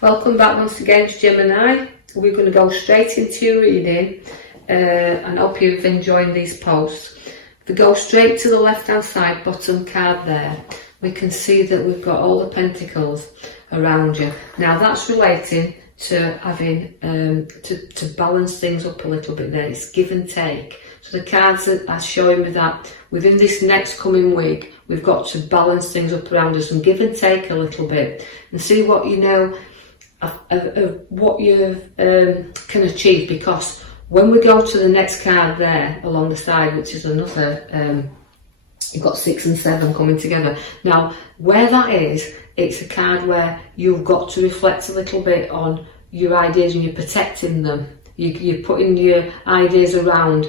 Welcome back once again to Gemini. We're going to go straight into your reading and hope you've enjoyed these posts. If we go straight to the left hand side, bottom card there, we can see that we've got all the pentacles around you. Now that's relating to having to balance things up a little bit there. It's give and take. So the cards are showing me that within this next coming week, we've got to balance things up around us and give and take a little bit and see what you know of what you can achieve. Because when we go to the next card there along the side, which is another, you've got 6 and 7 coming together. Now, where that is, it's a card where you've got to reflect a little bit on your ideas and you're protecting them. You're putting your ideas around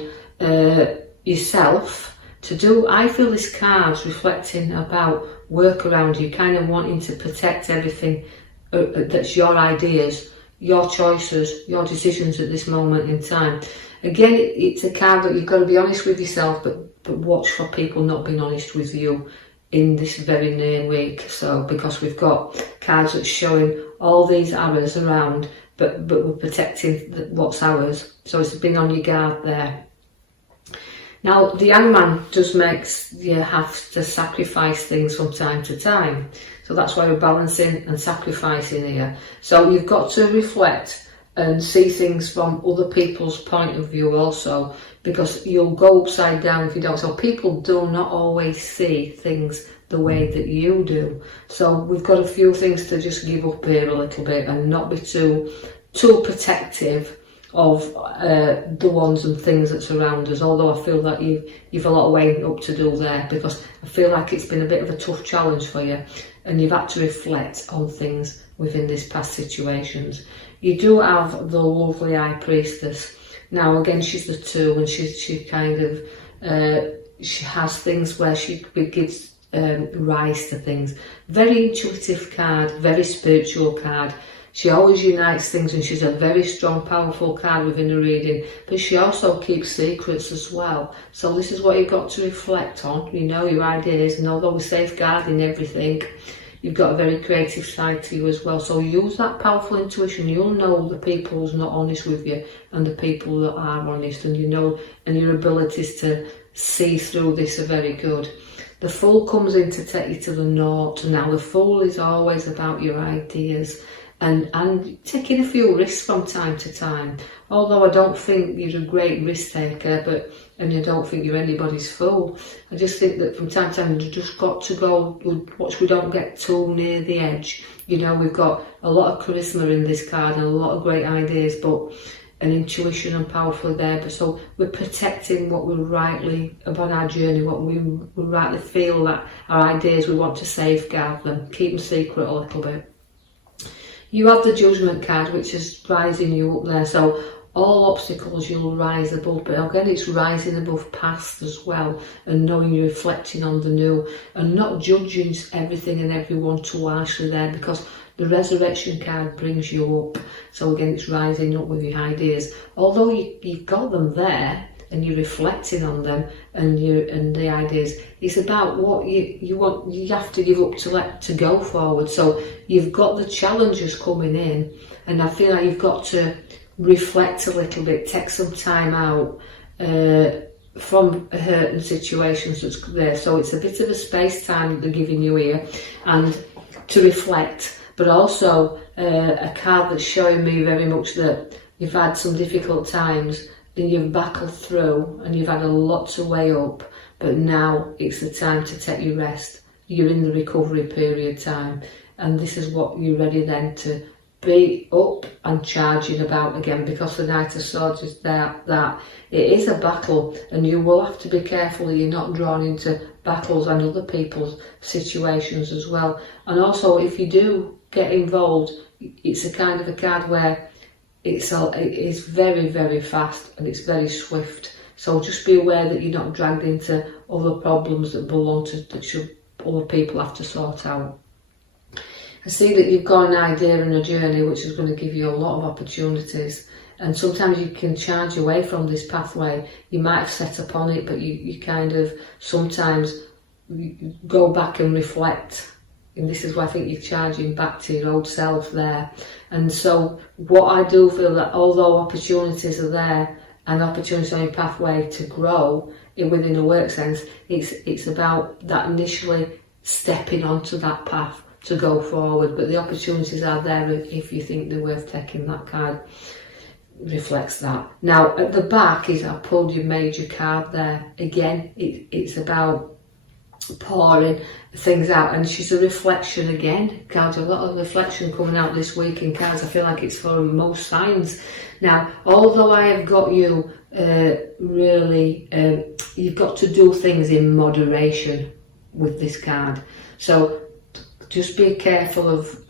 yourself to do. I feel this card's reflecting about work around you, kind of wanting to protect everything that's your ideas, your choices, your decisions at this moment in time. Again, it's a card that you've got to be honest with yourself, but watch for people not being honest with you in this very near week. So because we've got cards that's showing all these arrows around, but we're protecting what's ours. So it's been on your guard there. Now, the Hangman just makes you have to sacrifice things from time to time. So that's why we're balancing and sacrificing here. So you've got to reflect and see things from other people's point of view also, because you'll go upside down if you don't. So people do not always see things the way that you do. So we've got a few things to just give up here a little bit and not be too protective of the ones and things that's around us, although I feel that you've a lot of way up to do there, because I feel like it's been a bit of a tough challenge for you and you've had to reflect on things within these past situations. You do have the lovely High Priestess. Now again, she's the 2 and she kind of she has things where she gives rise to things. Very intuitive card, very spiritual card. She always unites things and she's a very strong, powerful card within the reading, but she also keeps secrets as well. So this is what you've got to reflect on, you know, your ideas, and although we're safeguarding everything, you've got a very creative side to you as well. So use that powerful intuition. You'll know the people who's not honest with you and the people that are honest, and you know, and your abilities to see through this are very good. The Fool comes in to take you to the north. Now the Fool is always about your ideas and taking a few risks from time to time. Although I don't think you're a great risk taker, and I don't think you're anybody's fool. I just think that from time to time you've just got to go, watch we don't get too near the edge. You know, we've got a lot of charisma in this card and a lot of great ideas, but an intuition and powerful there. But so we're protecting what we rightly about our journey, what we rightly feel that our ideas, we want to safeguard them, keep them secret a little bit. You have the Judgment card, which is rising you up there. So all obstacles you'll rise above, but again it's rising above past as well, and knowing you're reflecting on the new and not judging everything and everyone too harshly there, because the Resurrection card brings you up. So again, it's rising up with your ideas. Although you've got them there and you're reflecting on them and the ideas, it's about what you want. You have to give up to go forward. So you've got the challenges coming in, and I feel like you've got to reflect a little bit, take some time out from hurting situations that's there. So it's a bit of a space time they're giving you here, and to reflect. But also a card that's showing me very much that you've had some difficult times and you've battled through and you've had a lot to weigh up, but now it's the time to take your rest. You're in the recovery period time, and this is what you're ready then to be up and charging about again, because the Knight of Swords is that it is a battle, and you will have to be careful that you're not drawn into battles and other people's situations as well. And also, if you do get involved, it's a kind of a card where it is very, very fast and it's very swift. So just be aware that you're not dragged into other problems that other people have to sort out. I see that you've got an idea and a journey which is going to give you a lot of opportunities, and sometimes you can charge away from this pathway. You might have set upon it, but you kind of sometimes go back and reflect and this is why I think you're charging back to your old self there. And so what I do feel that although opportunities are there and opportunities on your pathway to grow within a work sense, it's about that initially stepping onto that path to go forward, but the opportunities are there if you think they're worth taking. That card reflects that. Now at the back is, I pulled your major card there. Again, it's about pouring things out, and she's a reflection again. Cards, a lot of reflection coming out this week in cards. I feel like it's for most signs. Now, although I have got you really, you've got to do things in moderation with this card. So just be careful of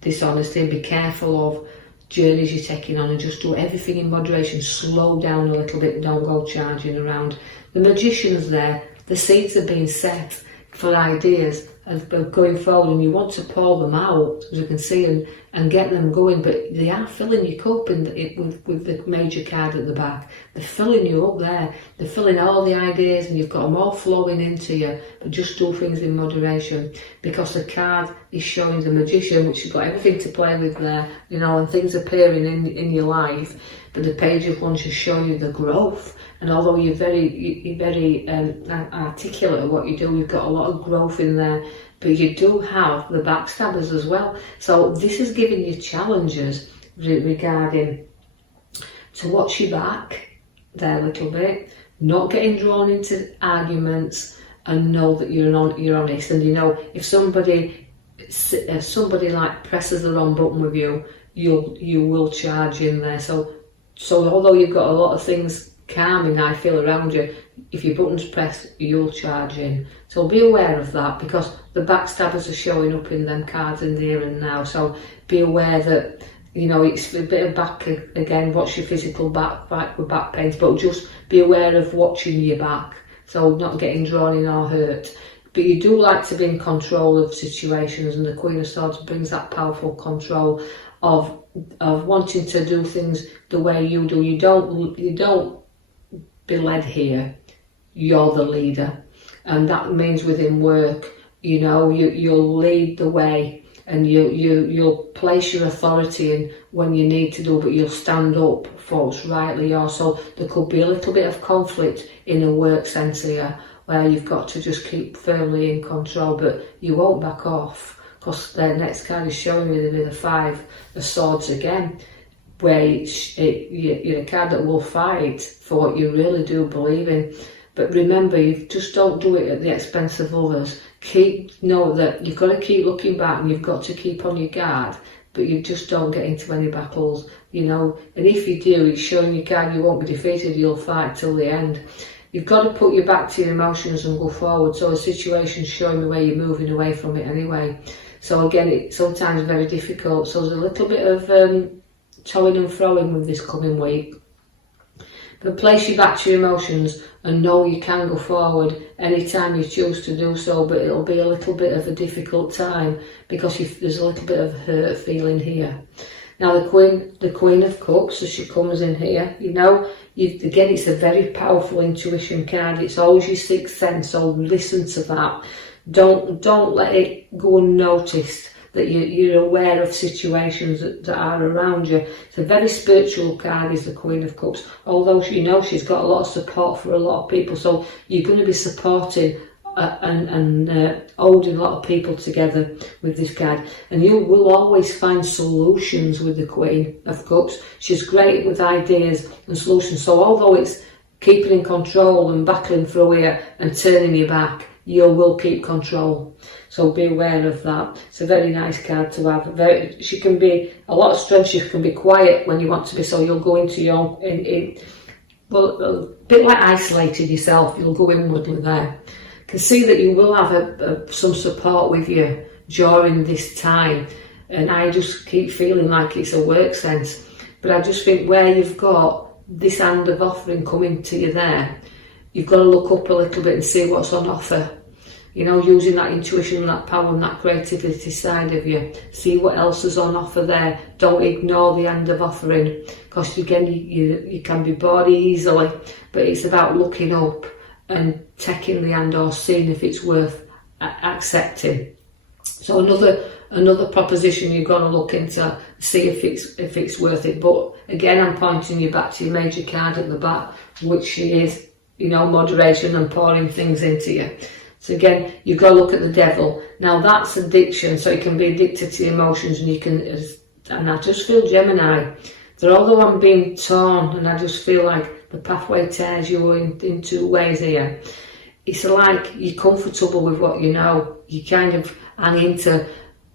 dishonesty, and be careful of journeys you're taking on, and just do everything in moderation. Slow down a little bit, don't go charging around. The magician's there, the seeds are being set for ideas of going forward, and you want to pour them out, as you can see, and get them going, but they are filling your cup with the major card at the back. They're filling you up there, they're filling all the ideas, and you've got them all flowing into you, but just do things in moderation, because the card is showing the magician, which has got everything to play with there, you know, and things appearing in your life, but the page of wands is showing you the growth. And although you're very articulate at what you do, you've got a lot of growth in there, but you do have the backstabbers as well. So this is giving you challenges regarding to watch your back there a little bit, not getting drawn into arguments, and know that you're honest. And you know, if somebody like presses the wrong button with you, you will charge in there. So although you've got a lot of things calming, I feel, around you, if your button's pressed, you'll charge in. So be aware of that, because the backstabbers are showing up in them cards in the here and now. So be aware that, you know, it's a bit of back again, watch your physical back with back pains, but just be aware of watching your back, so not getting drawn in or hurt. But you do like to be in control of situations, and the Queen of Swords brings that powerful control of wanting to do things the way you do. You don't be led here, you're the leader, and that means within work, you know, you'll lead the way, and you'll place your authority in when you need to do, but you'll stand up for what's rightly yours. So there could be a little bit of conflict in a work sense here, where you've got to just keep firmly in control, but you won't back off, because the next card is showing you the 5 of Swords again, where you're a card that will fight for what you really do believe in. But remember, you just don't do it at the expense of others. Know that you've got to keep looking back, and you've got to keep on your guard, but you just don't get into any battles, you know. And if you do, it's showing your card you won't be defeated, you'll fight till the end. You've got to put your back to your emotions and go forward. So a situation's showing the way you're moving away from it anyway. So again, it's sometimes very difficult. So there's a little bit of toing and froing with this coming week. But place your back to your emotions and know you can go forward anytime you choose to do so, but it'll be a little bit of a difficult time, because there's a little bit of hurt feeling here. Now the Queen of Cups, as she comes in here, you know, again, it's a very powerful intuition card. It's always your sixth sense, so listen to that. Don't let it go unnoticed that you're aware of situations that are around you. It's a very spiritual card, is the Queen of Cups, although you know she's got a lot of support for a lot of people, so you're going to be supporting and holding a lot of people together with this card, and you will always find solutions with the Queen of Cups. She's great with ideas and solutions, so although it's keeping in control and battling through here and turning your back, you will keep control. So be aware of that. It's a very nice card to have. She can be a lot of strength. She can be quiet when you want to be. So you'll go into your well, a bit like isolated yourself. You'll go inwardly there. Can see that you will have some support with you during this time. And I just keep feeling like it's a work sense. But I just think where you've got this hand of offering coming to you there, you've got to look up a little bit and see what's on offer. You know, using that intuition and that power and that creativity side of you. See what else is on offer there. Don't ignore the hand of offering, because again, you can be bored easily. But it's about looking up and taking the hand, or seeing if it's worth accepting. So another proposition you've got to look into, see if it's worth it. But again, I'm pointing you back to your major card at the back, which is, you know, moderation and pouring things into you. So again, you've got to look at the devil. Now that's addiction, so you can be addicted to emotions, and you can. And I just feel Gemini, that although I'm being torn, and I just feel like the pathway tears you in two ways here. It's like you're comfortable with what you know. You kind of hang into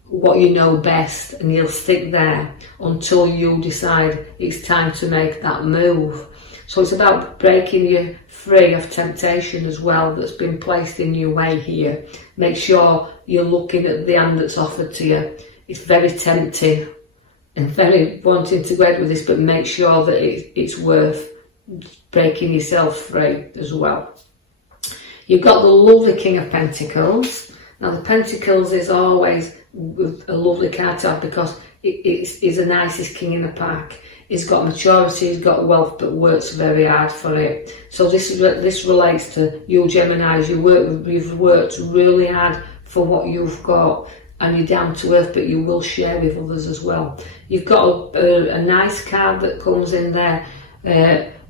what you know best, and you'll stick there until you decide it's time to make that move. So it's about breaking you free of temptation as well that's been placed in your way here. Make sure you're looking at the hand that's offered to you. It's very tempting and very wanting to go ahead with this, but make sure that it's worth breaking yourself free as well. You've got the lovely King of Pentacles. Now the Pentacles is always a lovely card to have because he's the nicest king in the pack. He's got maturity, he's got wealth, but works very hard for it. So this relates to you Geminis. You've worked really hard for what you've got, and you're down to earth, but you will share with others as well. You've got a nice card that comes in there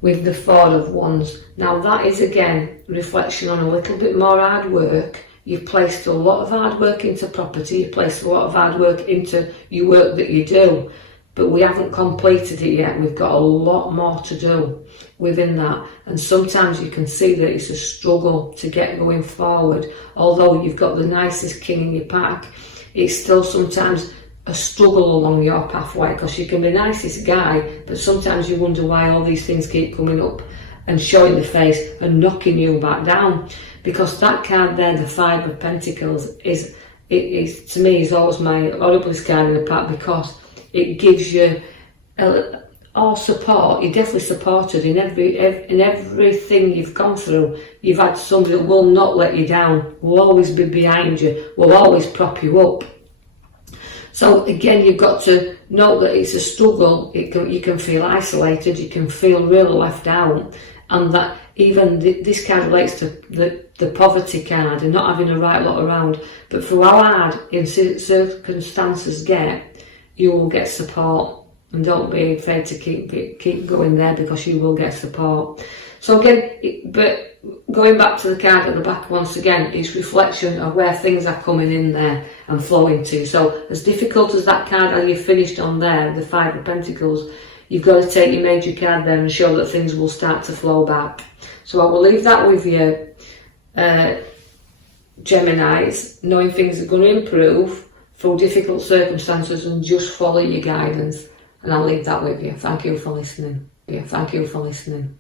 with the Four of Wands. Now that is again reflection on a little bit more hard work. You've placed a lot of hard work into property, you've placed a lot of hard work into your work that you do, but we haven't completed it yet. We've got a lot more to do within that, and sometimes you can see that it's a struggle to get going forward. Although you've got the nicest king in your pack, it's still sometimes a struggle along your pathway, because you can be the nicest guy, but sometimes you wonder why all these things keep coming up and showing the face and knocking you back down. Because that card there, the Five of Pentacles, is to me is always my horriblest card in the pack, because it gives you all support. You're definitely supported in everything you've gone through. You've had somebody that will not let you down, will always be behind you, will always prop you up. So again, you've got to know that it's a struggle. You can feel isolated, you can feel really left out, and that even this card relates to the poverty card and not having a right lot around. But for how hard circumstances get, you will get support, and don't be afraid to keep going there, because you will get support. So again, but going back to the card at the back once again, it's reflection of where things are coming in there and flowing to. So as difficult as that card and you finished on there, the Five of Pentacles, you've got to take your major card there and show that things will start to flow back. So I will leave that with you, Geminis, knowing things are going to improve through difficult circumstances, and just follow your guidance. And I'll leave that with you. Thank you for listening. Thank you for listening.